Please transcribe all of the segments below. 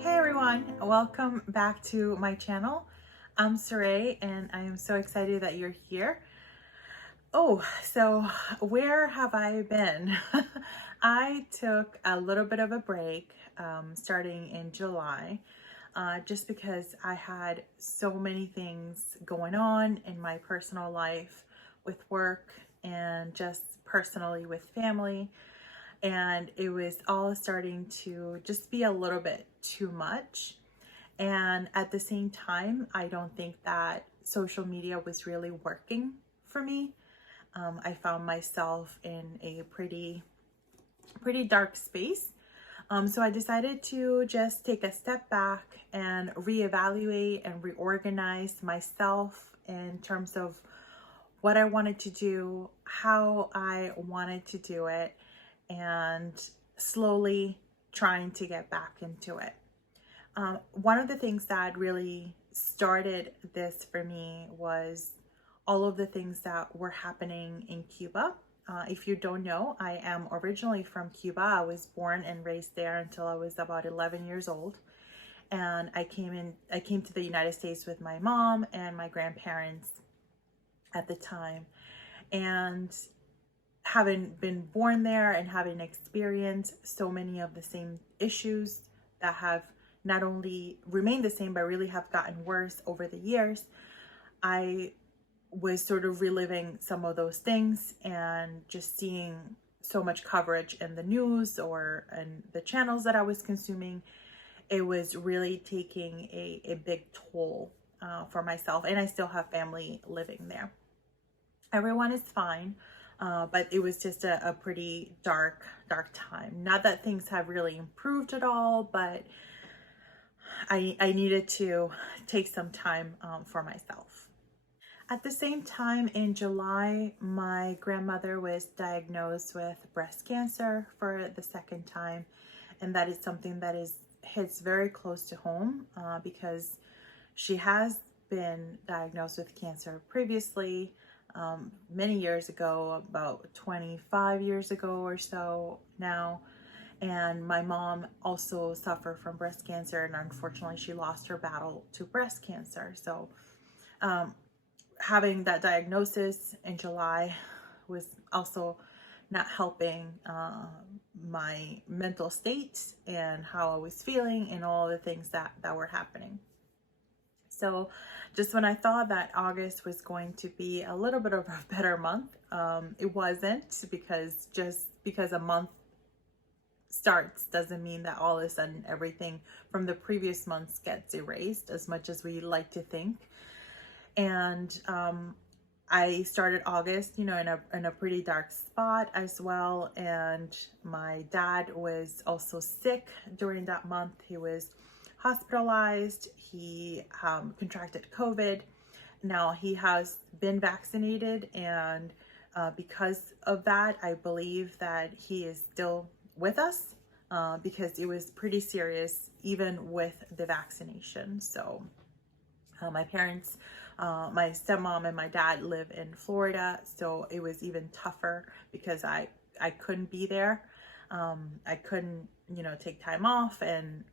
Hey everyone, welcome back to my channel. I'm Saray and I am so excited that you're here. So where have I been? I took a little bit of a break starting in July just because I had so many things going on in my personal life with work and just personally with family, and it was all starting to just be a little bit too much. And at the same time, I don't think that social media was really working for me. I found myself in a pretty dark space. So I decided to just take a step back and reevaluate and reorganize myself in terms of what I wanted to do, how I wanted to do it, and slowly trying to get back into it. One of the things that really started this for me was all of the things that were happening in Cuba. If you don't know, I am originally from Cuba. I was born and raised there until I was about 11 years old. And I came to the United States with my mom and my grandparents at the time. And having been born there and having experienced so many of the same issues that have not only remained the same but really have gotten worse over the years, I was sort of reliving some of those things and just seeing so much coverage in the news or in the channels that I was consuming. It was really taking a big toll for myself, and I still have family living there. Everyone is fine, but it was just a pretty dark time. Not that things have really improved at all, but I needed to take some time for myself. At the same time, in July, my grandmother was diagnosed with breast cancer for the second time, and that is something that hits very close to home because she has been diagnosed with cancer previously, many years ago, about 25 years ago or so now. And my mom also suffered from breast cancer, and unfortunately she lost her battle to breast cancer. So having that diagnosis in July was also not helping my mental state and how I was feeling and all the things that were happening. So just when I thought that August was going to be a little bit of a better month, it wasn't, because just because a month starts doesn't mean that all of a sudden everything from the previous months gets erased, as much as we like to think. And I started August, in a pretty dark spot as well. And my dad was also sick during that month. He was hospitalized. He contracted COVID. Now he has been vaccinated, and because of that, I believe that he is still with us because it was pretty serious even with the vaccination. So my parents, my stepmom and my dad live in Florida, so it was even tougher because I couldn't be there. I couldn't, take time off, and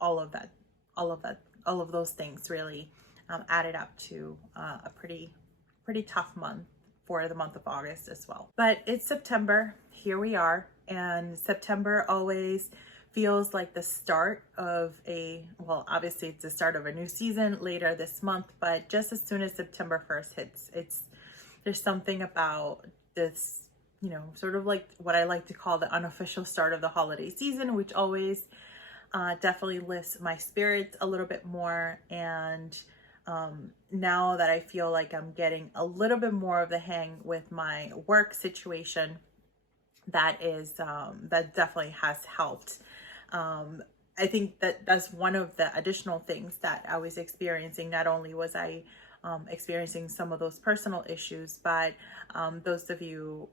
all of those things really added up to a pretty tough month for the month of August as well. But it's September, here we are, and September always feels like the start of well, obviously it's the start of a new season later this month, but just as soon as September 1st hits, there's something about this, sort of like what I like to call the unofficial start of the holiday season, which always definitely lifts my spirits a little bit more. And now that I feel like I'm getting a little bit more of the hang with my work situation, that definitely has helped. I think that that's one of the additional things that I was experiencing. Not only was I experiencing some of those personal issues, but those of you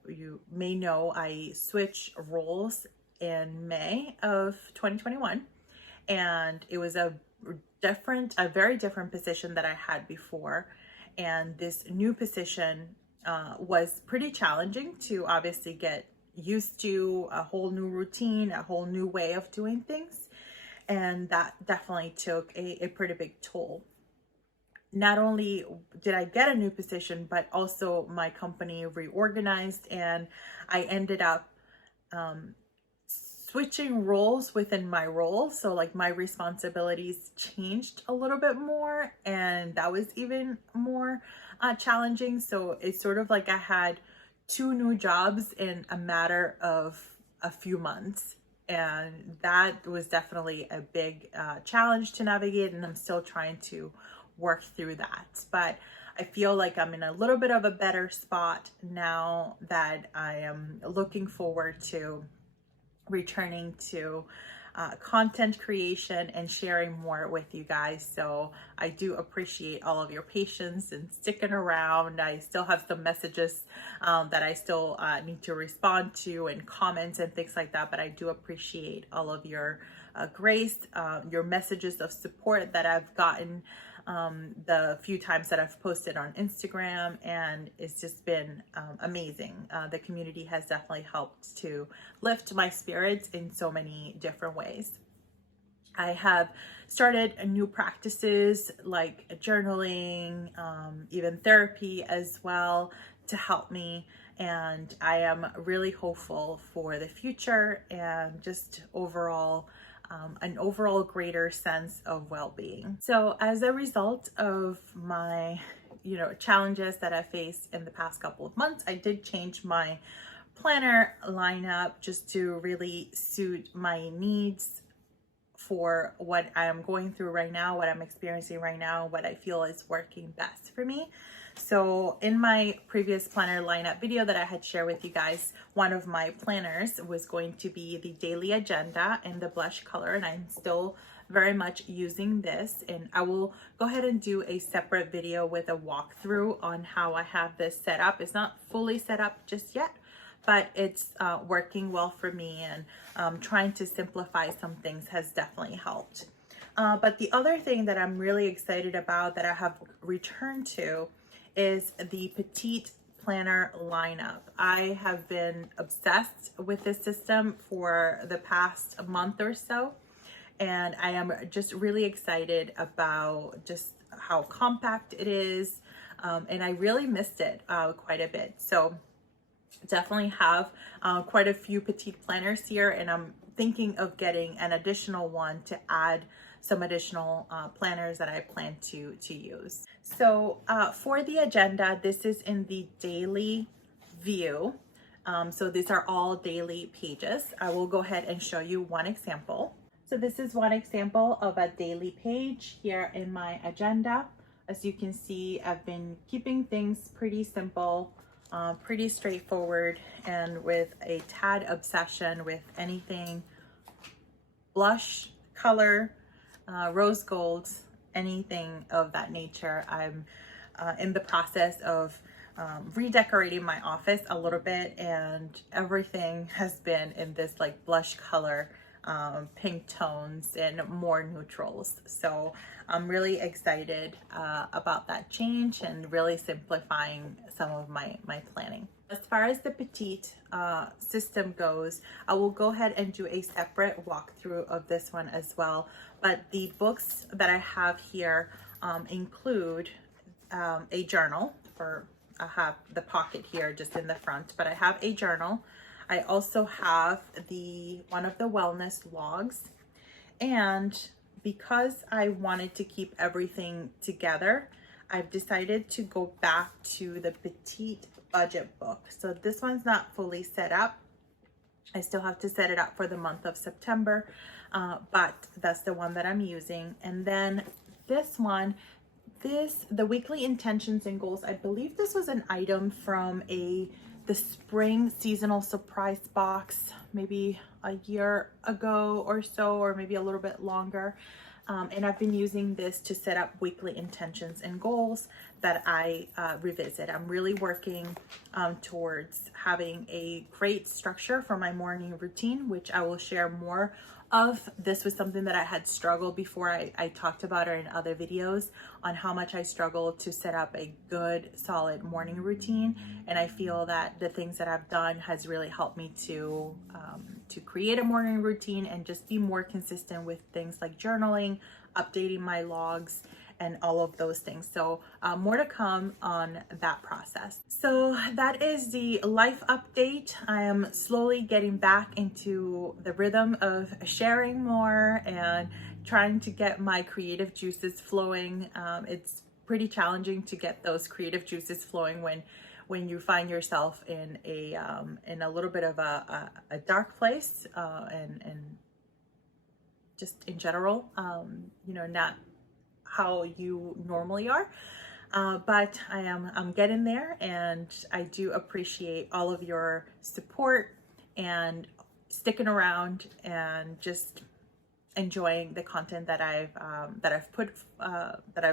may know, I switched roles in May of 2021, and it was a very different position that I had before. And this new position was pretty challenging to obviously get used to, a whole new routine, a whole new way of doing things. And that definitely took a pretty big toll. Not only did I get a new position, but also my company reorganized, and I ended up switching roles within my role. So like my responsibilities changed a little bit more, and that was even more challenging. So it's sort of like I had two new jobs in a matter of a few months. And that was definitely a big challenge to navigate. And I'm still trying to work through that. But I feel like I'm in a little bit of a better spot now that I am looking forward to returning to content creation and sharing more with you guys. So I do appreciate all of your patience and sticking around. I still have some messages that I still need to respond to, and comments and things like that, but I do appreciate all of your grace, your messages of support that I've gotten the few times that I've posted on Instagram, and it's just been amazing. The community has definitely helped to lift my spirits in so many different ways. I have started new practices like journaling, even therapy as well, to help me. And I am really hopeful for the future and just overall an overall greater sense of well-being. So as a result of my challenges that I faced in the past couple of months, I did change my planner lineup just to really suit my needs for what I am going through right now, what I'm experiencing right now, what I feel is working best for me. So in my previous planner lineup video that I had shared with you guys, one of my planners was going to be the daily agenda in the blush color, and I'm still very much using this. And I will go ahead and do a separate video with a walkthrough on how I have this set up. It's not fully set up just yet, but it's working well for me, and trying to simplify some things has definitely helped. But the other thing that I'm really excited about that I have returned to is the Petite planner lineup. I have been obsessed with this system for the past month or so, and I am just really excited about just how compact it is, and I really missed it quite a bit. So definitely have quite a few Petite planners here, and I'm thinking of getting an additional one to add some additional planners that I plan to use. So for the agenda, this is in the daily view. So these are all daily pages. I will go ahead and show you one example. So this is one example of a daily page here in my agenda. As you can see, I've been keeping things pretty simple, pretty straightforward, and with a tad obsession with anything blush color, rose gold, anything of that nature. I'm in the process of redecorating my office a little bit, and everything has been in this like blush color, pink tones and more neutrals. So I'm really excited about that change and really simplifying some of my planning. As far as the Petite system goes, I will go ahead and do a separate walkthrough of this one as well. But the books that I have here include a journal, or I have the pocket here just in the front, but I have a journal. I also have one of the wellness logs, and because I wanted to keep everything together, I've decided to go back to the Petite budget book. So this one's not fully set up. I still have to set it up for the month of September, but that's the one that I'm using. And then this one, the weekly intentions and goals, I believe this was an item from the spring seasonal surprise box, maybe a year ago or so, or maybe a little bit longer. And I've been using this to set up weekly intentions and goals. that I revisit. I'm really working towards having a great structure for my morning routine, which I will share more of. This was something that I had struggled before. I talked about it in other videos on how much I struggled to set up a good solid morning routine, and I feel that the things that I've done has really helped me to create a morning routine and just be more consistent with things like journaling, updating my logs, and all of those things. So more to come on that process. So that is the life update. I am slowly getting back into the rhythm of sharing more and trying to get my creative juices flowing. It's pretty challenging to get those creative juices flowing when you find yourself in a little bit of a dark place, and just in general, not how you normally are. But I'm getting there, and I do appreciate all of your support and sticking around and just enjoying the content that I've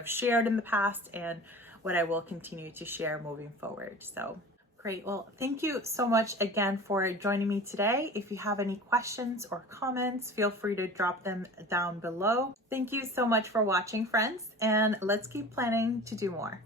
shared in the past and what I will continue to share moving forward. So great. Well, thank you so much again for joining me today. If you have any questions or comments, feel free to drop them down below. Thank you so much for watching, friends, and let's keep planning to do more.